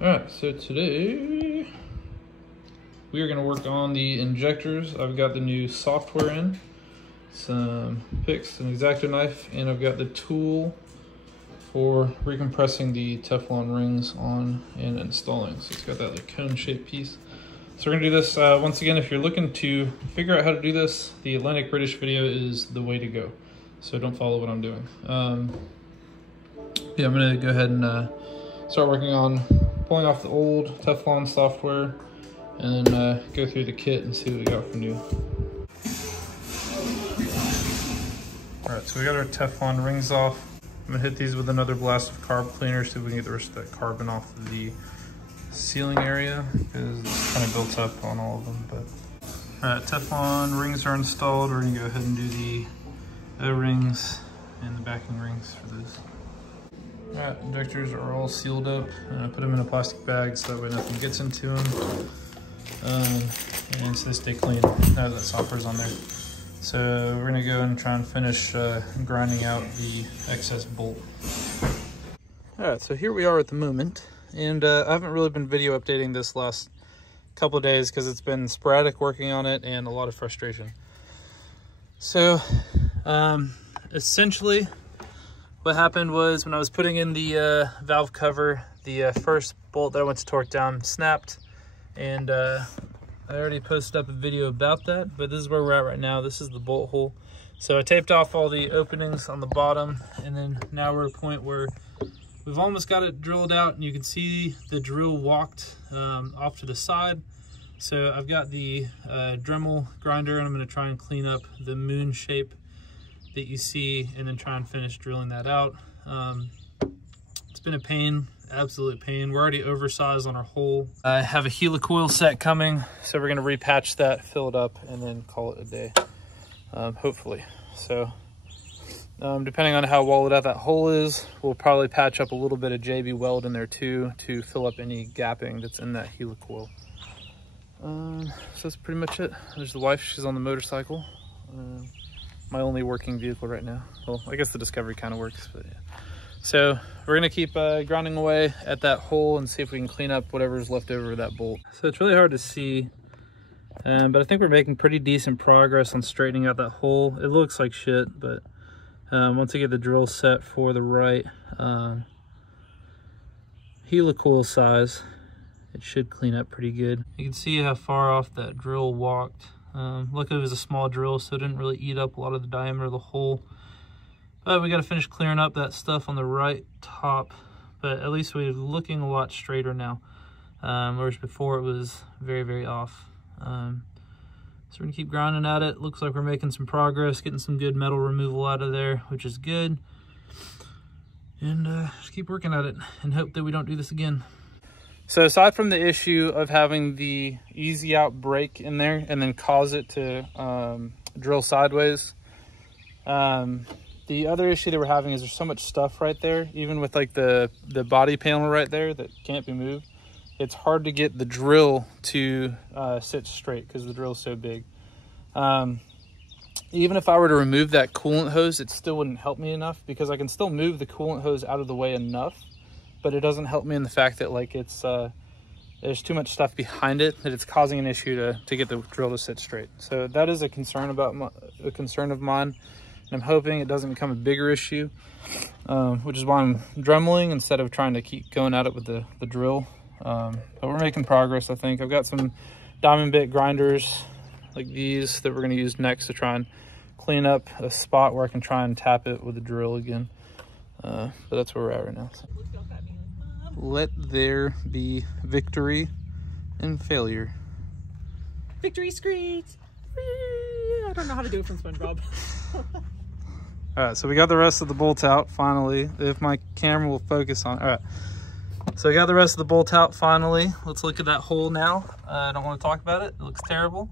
Alright, so today we are going to work on the injectors. I've got the new software in, some picks, an X-Acto knife, and I've got the tool for recompressing the Teflon rings on and installing. So it's got that like cone-shaped piece. So we're going to do this once again. If you're looking to figure out how to do this, the Atlantic British video is the way to go. So don't follow what I'm doing. Yeah, I'm going to go ahead and start working on pulling off the old Teflon software and then go through the kit and see what we got for new. All right, so we got our Teflon rings off. I'm gonna hit these with another blast of carb cleaner, see if we can get the rest of that carbon off of the sealing area, because it's kind of built up on all of them. But all right, Teflon rings are installed. We're gonna go ahead and do the O-rings and the backing rings for those. All right, injectors are all sealed up. I put them in a plastic bag so that way nothing gets into them. And so they stay clean now that software's on there. So we're gonna go and try and finish grinding out the excess bolt. All right, so here we are at the moment. And I haven't really been video updating this last couple of days because it's been sporadic working on it and a lot of frustration. So essentially, what happened was when I was putting in the valve cover, the first bolt that I went to torque down snapped, and I already posted up a video about that, but this is where we're at right now. This is the bolt hole. So I taped off all the openings on the bottom, and then now we're at a point where we've almost got it drilled out, and you can see the drill walked off to the side. So I've got the Dremel grinder, and I'm going to try and clean up the moon shape that you see and then try and finish drilling that out. It's been a pain, absolute pain. We're already oversized on our hole. I have a helicoil set coming, so we're gonna repatch that, fill it up, and then call it a day, hopefully. So depending on how walled out that hole is, we'll probably patch up a little bit of JB weld in there too to fill up any gapping that's in that helicoil. So that's pretty much it. There's the wife, she's on the motorcycle. My only working vehicle right now. Well, I guess the Discovery kind of works, but yeah. So we're gonna keep grinding away at that hole and see if we can clean up whatever's left over of that bolt. So it's really hard to see, but I think we're making pretty decent progress on straightening out that hole. It looks like shit, but once I get the drill set for the right helicoil size, it should clean up pretty good. You can see how far off that drill walked. Luckily it was a small drill, so it didn't really eat up a lot of the diameter of the hole. But we got to finish clearing up that stuff on the right top. But at least we're looking a lot straighter now, whereas before it was very, very off. So we're gonna keep grinding at it. Looks like we're making some progress, getting some good metal removal out of there, which is good. And just keep working at it and hope that we don't do this again. So aside from the issue of having the easy out brake in there and then cause it to drill sideways, the other issue that we're having is there's so much stuff right there, even with like the body panel right there that can't be moved. It's hard to get the drill to sit straight because the drill is so big. Even if I were to remove that coolant hose, it still wouldn't help me enough because I can still move the coolant hose out of the way enough, but it doesn't help me in the fact that like it's there's too much stuff behind it that it's causing an issue to get the drill to sit straight. So that is a concern of mine. And I'm hoping it doesn't become a bigger issue, which is why I'm dremeling instead of trying to keep going at it with the drill. But we're making progress, I think. I've got some diamond bit grinders like these that we're going to use next to try and clean up a spot where I can try and tap it with the drill again. But that's where we're at right now. So. Let there be victory and failure. Victory screech! I don't know how to do it from SpongeBob. All right, so we got the rest of the bolts out finally, if my camera will focus on. All right, so I got the rest of the bolt out finally. Let's look at that hole now. I don't want to talk about it. It looks terrible.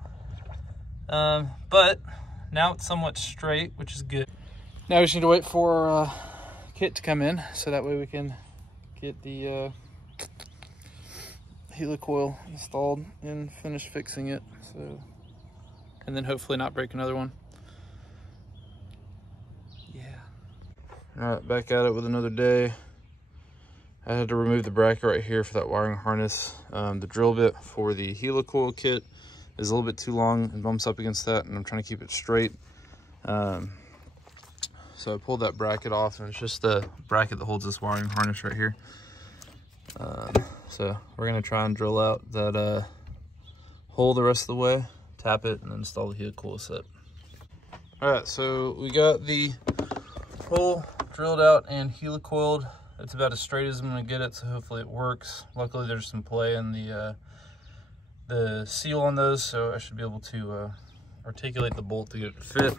But now it's somewhat straight, which is good. Now we just need to wait for kit to come in, so that way we can get the helicoil installed and finish fixing it. So, and then hopefully not break another one. Yeah. All right, back at it with another day. I had to remove the bracket right here for that wiring harness. The drill bit for the helicoil kit is a little bit too long and bumps up against that, and I'm trying to keep it straight. So I pulled that bracket off, and it's just the bracket that holds this wiring harness right here. So we're gonna try and drill out that hole the rest of the way, tap it, and then install the helicoil set. All right, so we got the hole drilled out and helicoiled. It's about as straight as I'm gonna get it, so hopefully it works. Luckily there's some play in the seal on those, so I should be able to articulate the bolt to get it to fit.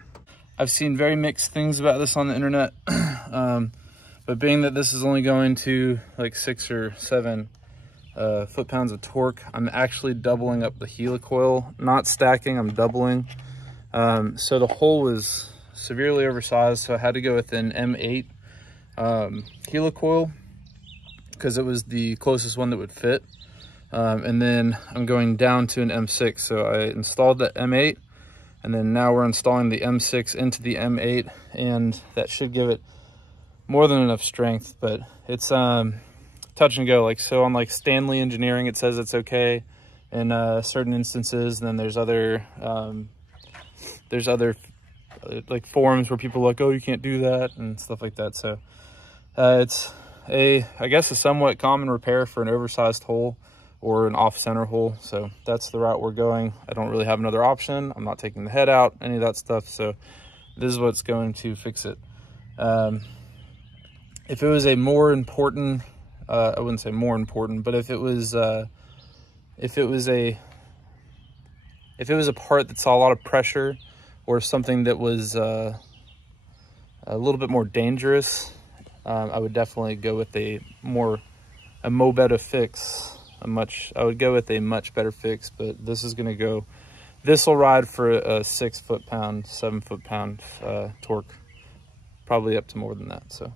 I've seen very mixed things about this on the internet, but being that this is only going to like 6 or 7 foot-pounds of torque, I'm actually doubling up the helicoil, not stacking, I'm doubling. So the hole was severely oversized, so I had to go with an M8 helicoil because it was the closest one that would fit. And then I'm going down to an M6, so I installed the M8, and then now we're installing the M6 into the M8, and that should give it more than enough strength. But it's touch and go. Like, so on like Stanley Engineering, it says it's okay in certain instances, and then there's other like forums where people are like, oh, you can't do that and stuff like that. So it's I guess a somewhat common repair for an oversized hole or an off-center hole. So that's the route we're going. I don't really have another option. I'm not taking the head out, any of that stuff. So this is what's going to fix it. If it was a more important, I wouldn't say more important, but if it was a part that saw a lot of pressure, or something that was a little bit more dangerous, I would definitely go with a better fix. I would go with a much better fix, but this is gonna go, this will ride for a 6 foot-pound, 7 foot-pound torque, probably up to more than that. So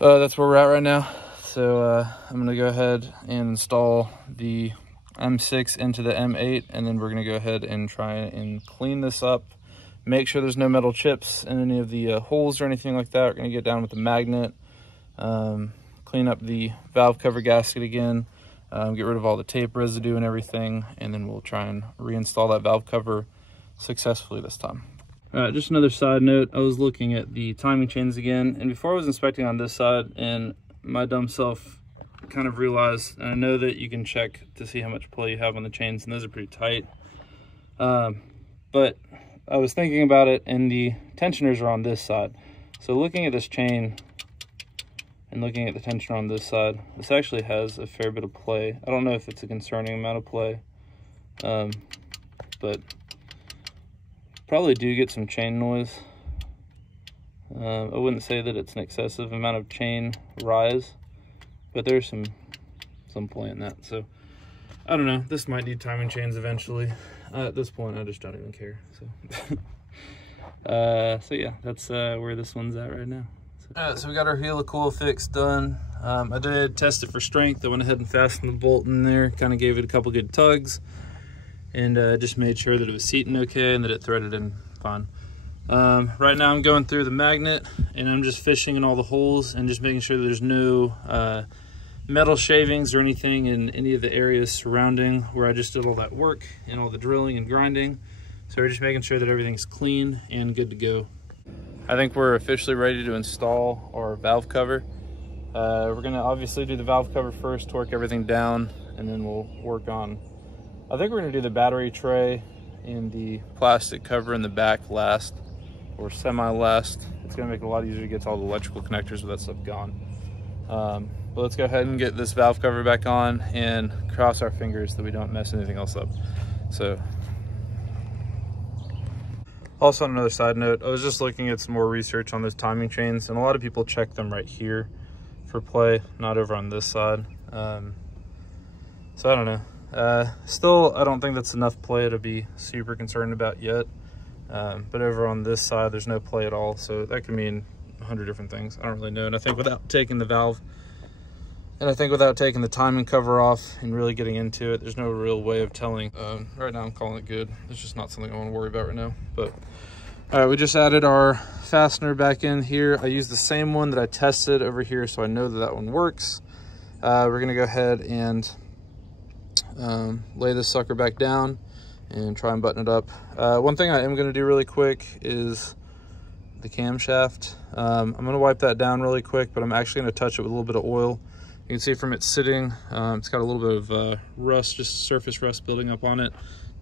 that's where we're at right now. So I'm gonna go ahead and install the M6 into the M8, and then we're gonna go ahead and try and clean this up, make sure there's no metal chips in any of the holes or anything like that. We're gonna get down with the magnet, clean up the valve cover gasket again, get rid of all the tape residue and everything, and then we'll try and reinstall that valve cover successfully this time. All right, just another side note, I was looking at the timing chains again, and before I was inspecting on this side, and my dumb self kind of realized, and I know that you can check to see how much play you have on the chains, and those are pretty tight, but I was thinking about it, and the tensioners are on this side. So looking at this chain and looking at the tensioner on this side, this actually has a fair bit of play. I don't know if it's a concerning amount of play, but probably do get some chain noise. I wouldn't say that it's an excessive amount of chain rise, but there's some play in that. So I don't know, this might need timing chains eventually. At this point I just don't even care. So yeah, that's where this one's at right now. So we got our helicoil fix done. I did test it for strength. I went ahead and fastened the bolt in there, kind of gave it a couple good tugs, and just made sure that it was seating okay and that it threaded in fine. Right now I'm going through the magnet, and I'm just fishing in all the holes and just making sure that there's no metal shavings or anything in any of the areas surrounding where I just did all that work and all the drilling and grinding. So we're just making sure that everything's clean and good to go. I think we're officially ready to install our valve cover. We're gonna obviously do the valve cover first, torque everything down, and then we'll work on, I think we're gonna do the battery tray and the plastic cover in the back last, or semi-last. It's gonna make it a lot easier to get to all the electrical connectors with that stuff gone. But let's go ahead and get this valve cover back on and cross our fingers that we don't mess anything else up. So, also on another side note, I was just looking at some more research on those timing chains, and a lot of people check them right here for play, not over on this side. So I don't know. Still, I don't think that's enough play to be super concerned about yet. But over on this side, there's no play at all. So that could mean 100 different things. I don't really know. And I think without taking the valve, and I think without taking the timing cover off and really getting into it, there's no real way of telling. Right now I'm calling it good. It's just not something I want to worry about right now. But All right, we just added our fastener back in here. I used the same one that I tested over here, so I know that that one works. We're gonna go ahead and lay this sucker back down and try and button it up. One thing I am gonna do really quick is the camshaft. I'm gonna wipe that down really quick, but I'm actually gonna touch it with a little bit of oil. You can see from it sitting, it's got a little bit of rust, just surface rust building up on it.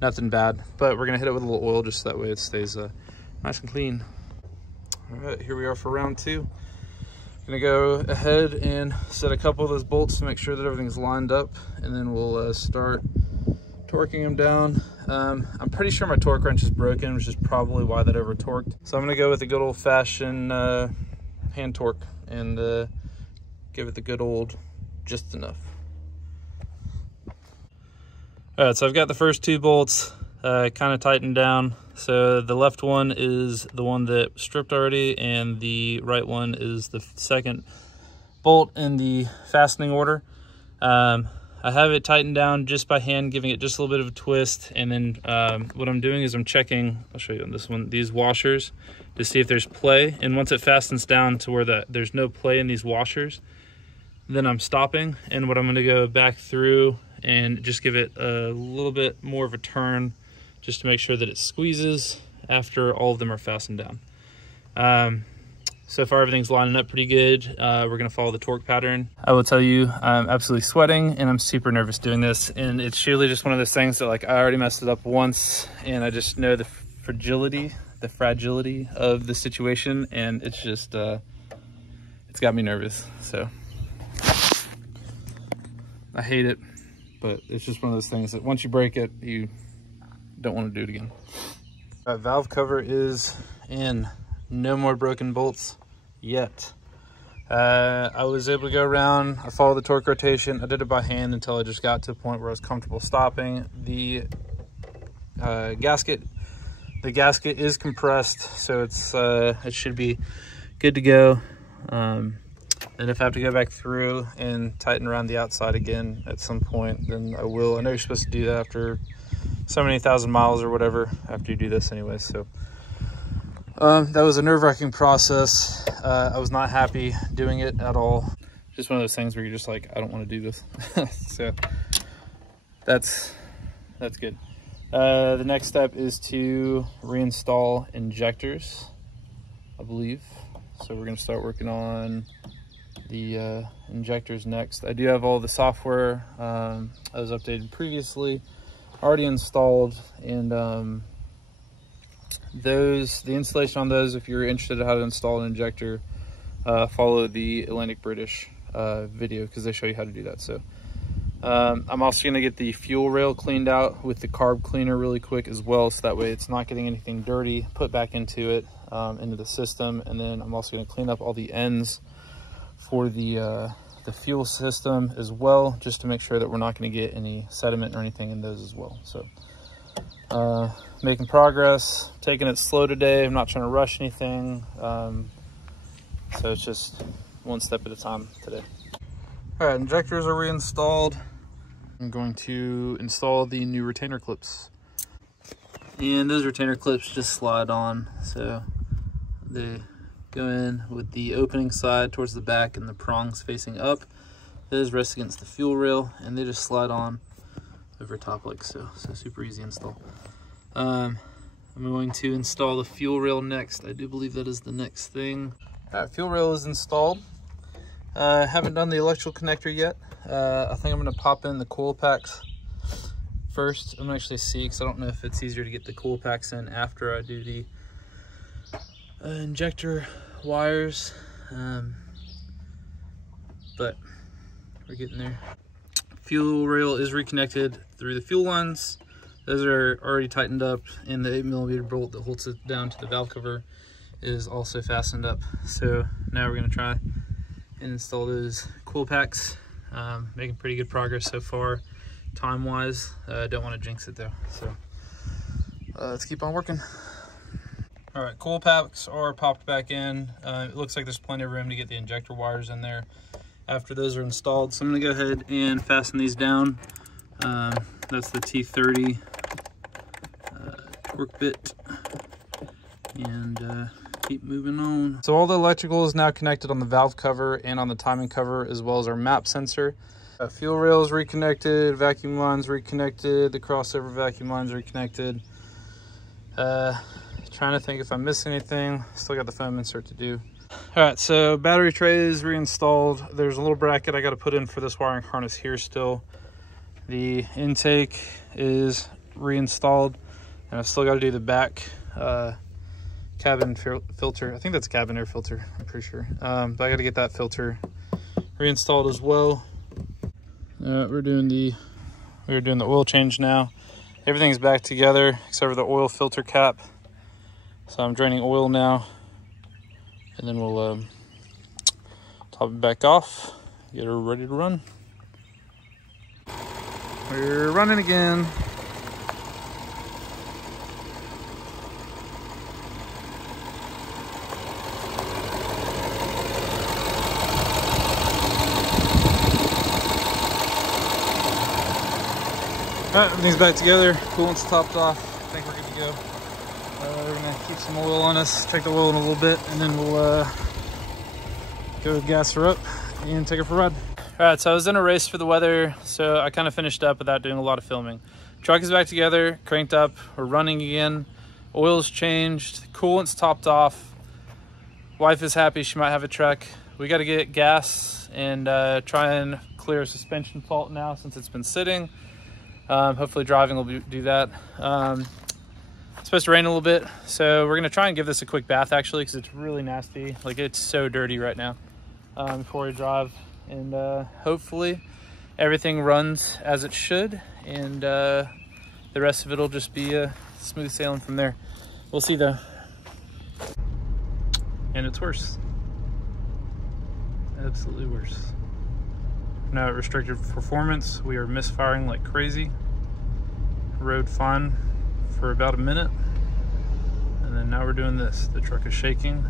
Nothing bad, but we're gonna hit it with a little oil just so that way it stays nice and clean. All right, here we are for round 2. Gonna go ahead and set a couple of those bolts to make sure that everything's lined up, and then we'll start torquing them down. I'm pretty sure my torque wrench is broken, which is probably why that over torqued. So I'm gonna go with a good old fashioned hand torque and give it the good old just enough. All right, so I've got the first 2 bolts kind of tightened down. So the left one is the one that stripped already, and the right one is the second bolt in the fastening order. I have it tightened down just by hand, giving it just a little bit of a twist. And then what I'm doing is I'm checking, I'll show you on this one, these washers to see if there's play. And once it fastens down to where there's no play in these washers, then I'm stopping. And what I'm gonna go back through and just give it a little bit more of a turn, just to make sure that it squeezes after all of them are fastened down. So far everything's lining up pretty good. We're gonna follow the torque pattern. I will tell you, I'm absolutely sweating and I'm super nervous doing this. And it's surely just one of those things that, like, I already messed it up once and I just know the fragility of the situation, and it's just, it's got me nervous. So I hate it, but it's just one of those things that once you break it, you don't want to do it again. Valve cover is in. No more broken bolts yet. I was able to go around, I followed the torque rotation. I did it by hand until I just got to a point where I was comfortable stopping. The gasket is compressed, so it's it should be good to go. And if I have to go back through and tighten around the outside again at some point, then I will. I know you're supposed to do that after so many thousand miles or whatever after you do this anyway. So that was a nerve-wracking process. I was not happy doing it at all. Just one of those things where you're just like, I don't want to do this. So that's good. The next step is to reinstall injectors, I believe. So we're going to start working on the injectors next. I do have all the software I was updated previously already installed, and the installation on those, if you're interested in how to install an injector, follow the Atlantic British video, because they show you how to do that. So I'm also going to get the fuel rail cleaned out with the carb cleaner really quick as well, so that way it's not getting anything dirty put back into it, into the system. And then I'm also going to clean up all the ends for the fuel system as well, just to make sure that we're not going to get any sediment or anything in those as well. So making progress, taking it slow today. I'm not trying to rush anything, so it's just one step at a time today. All right, injectors are reinstalled. I'm going to install the new retainer clips, and those retainer clips just slide on, so they go in with the opening side towards the back and the prongs facing up. Those rest against the fuel rail, and they just slide on over top like so. So super easy install. I'm going to install the fuel rail next. I do believe that is the next thing. All right, fuel rail is installed. Haven't done the electrical connector yet. I think I'm going to pop in the coil packs first. I'm going to actually see, because I don't know if it's easier to get the coil packs in after I do the injector wires, but we're getting there. Fuel rail is reconnected through the fuel lines. Those are already tightened up, and the 8mm bolt that holds it down to the valve cover is also fastened up. So now we're going to try and install those coil packs. Making pretty good progress so far time wise. Don't want to jinx it though, so let's keep on working. All right, coil packs are popped back in. It looks like there's plenty of room to get the injector wires in there after those are installed. So I'm gonna go ahead and fasten these down. That's the T30 torque bit. and keep moving on. So all the electrical is now connected on the valve cover and on the timing cover, as well as our map sensor. Fuel rails reconnected, vacuum lines reconnected, the crossover vacuum lines reconnected. Trying to think if I missed anything. Still got the foam insert to do. All right, so battery tray is reinstalled. There's a little bracket I got to put in for this wiring harness here still. The intake is reinstalled, and I've still got to do the back cabin filter. I think that's cabin air filter, I'm pretty sure. But I got to get that filter reinstalled as well. We're doing the oil change now. Everything's back together except for the oil filter cap. So I'm draining oil now, and then we'll top it back off, get her ready to run. We're running again. All right, everything's back together. Coolant's topped off. I think we're good to go. We're gonna keep some oil on us, check the oil in a little bit, and then we'll go gas her up and take her for a ride. All right, so I was in a race for the weather, so I kind of finished up without doing a lot of filming. Truck is back together, cranked up, we're running again. Oil's changed, coolant's topped off. Wife is happy, she might have a truck. We got to get gas and try and clear a suspension fault now since it's been sitting. Hopefully driving will do that. It's supposed to rain a little bit, so we're gonna try and give this a quick bath actually, because it's really nasty. Like, it's so dirty right now before we drive. And hopefully everything runs as it should, and the rest of it will just be smooth sailing from there. We'll see though. And it's worse. Absolutely worse. Now at restricted performance, we are misfiring like crazy. Rode fine for about a minute, and then now we're doing this. The truck is shaking.